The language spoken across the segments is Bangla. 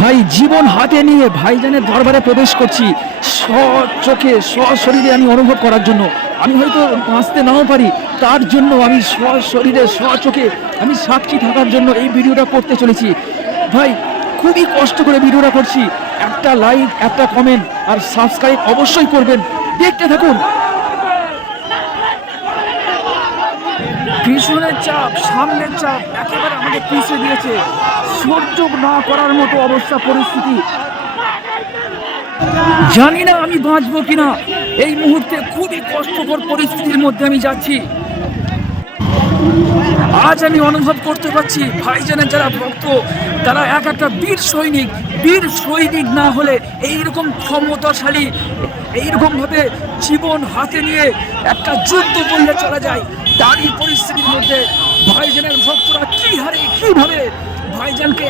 ভাই, জীবন হাতে নিয়ে ভাইজানের দরবারে প্রবেশ করছি। স্ব চোখে স্ব শরীরে আমি অনুভব করার জন্য। আমি হয়তো বাঁচতে নাও পারি, তার জন্য আমি স্ব শরীরে স্ব চোখে আমি সাক্ষী থাকার জন্য এই ভিডিওটা করতে চলেছি। ভাই, খুবই কষ্ট করে ভিডিওটা করছি। একটা লাইক, একটা কমেন্ট আর সাবস্ক্রাইব অবশ্যই করবেন। দেখতে থাকুন। পিছনের চাপ, সামনের চাপ, একেবারে আমাকে পিছিয়ে দিয়েছে। সহ্য না করার মতো অবস্থা, পরিস্থিতি। জানি না আমি বাঁচবো কিনা। এই মুহূর্তে খুবই কষ্টকর পরিস্থিতির মধ্যে আমি যাচ্ছি। আজ আমি অনুভব করতে পারছি, ভাইজানের যারা ভক্ত, তারা এক একটা বীর সৈনিক বীর সৈনিক না হলে এইরকম ক্ষমতাশালী এইরকম ভাবে জীবন হাতে নিয়ে একটা যুদ্ধ করলে চলা যায়। তারই পরিস্থিতির মধ্যে ভাইজানের ভক্তরা কি হারে, কীভাবে ভাইজানকে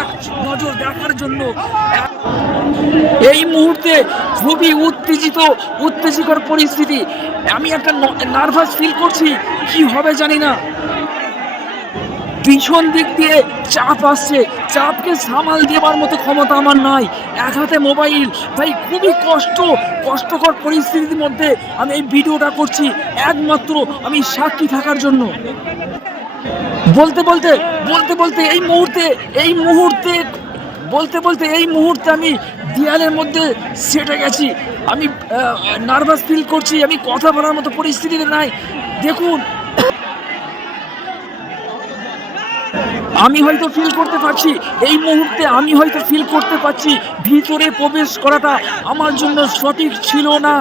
এক নজর দেখার জন্য এই মুহূর্তে খুবই উত্তেজিত, উত্তেজিকর পরিস্থিতি। আমি একটা নার্ভাস ফিল করছি, কি হবে জানি না। পিছন দিক দিয়ে চাপ আসছে। চাপকে সামাল দেওয়ার মতো ক্ষমতা আমার নাই। এক হাতে মোবাইল তাই খুবই কষ্ট, কষ্টকর পরিস্থিতির মধ্যে আমি এই ভিডিওটা করছি। একমাত্র আমি সাক্ষী থাকার জন্য। বলতে বলতে বলতে বলতে এই মুহূর্তে এই মুহূর্তে বলতে বলতে এই মুহূর্তে আমি দেয়ালের মধ্যে সেটে গেছি। আমি নার্ভাস ফিল করছি, আমি কথা বলার মতো পরিস্থিতিতে নাই। দেখুন, আমি হয়তো ফিল করতে পারছি, এই মুহূর্তে আমি হয়তো ফিল করতে পারছি, ভিতরে প্রবেশ করাটা আমার জন্য সঠিক ছিল না।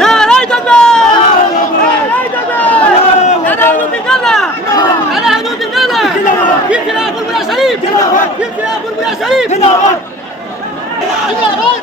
নারাই জগা নারাই জগা এরা নদী গালা এরা নদী গালা কিতরা বুলবুলা শরীফ কিতরা বুলবুলা শরীফ জিন্দাবাদ জিন্দাবাদ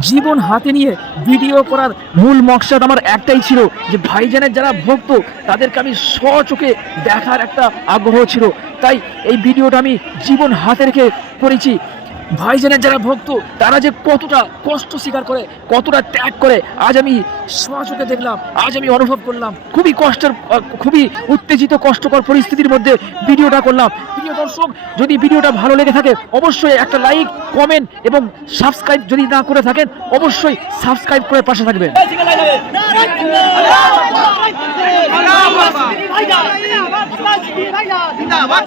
জীবন হাতে নিয়ে ভিডিও করার মূল মকসাদ আমার একটাই ছিল যে ভাইজানের যারা ভক্ত, তাদেরকে আমি স্বচোখে দেখার একটা আগ্রহ ছিল। তাই এই ভিডিওটা আমি জীবন হাতে রেখে করেছি। ভাইজানের যারা ভক্ত, তারা যে কতটা কষ্ট স্বীকার করে, কতটা ত্যাগ করে, আজ আমি স্বচোখে দেখলাম, আজ আমি অনুভব করলাম। খুবই কষ্টের খুবই উত্তেজিত, কষ্টকর পরিস্থিতির মধ্যে ভিডিওটা করলাম। প্রিয় দর্শক, যদি ভিডিওটা ভালো লেগে থাকে, অবশ্যই একটা লাইক, কমেন্ট এবং সাবস্ক্রাইব যদি না করে থাকেন, অবশ্যই সাবস্ক্রাইব করে পাশে থাকবেন। জিন্দাবাদ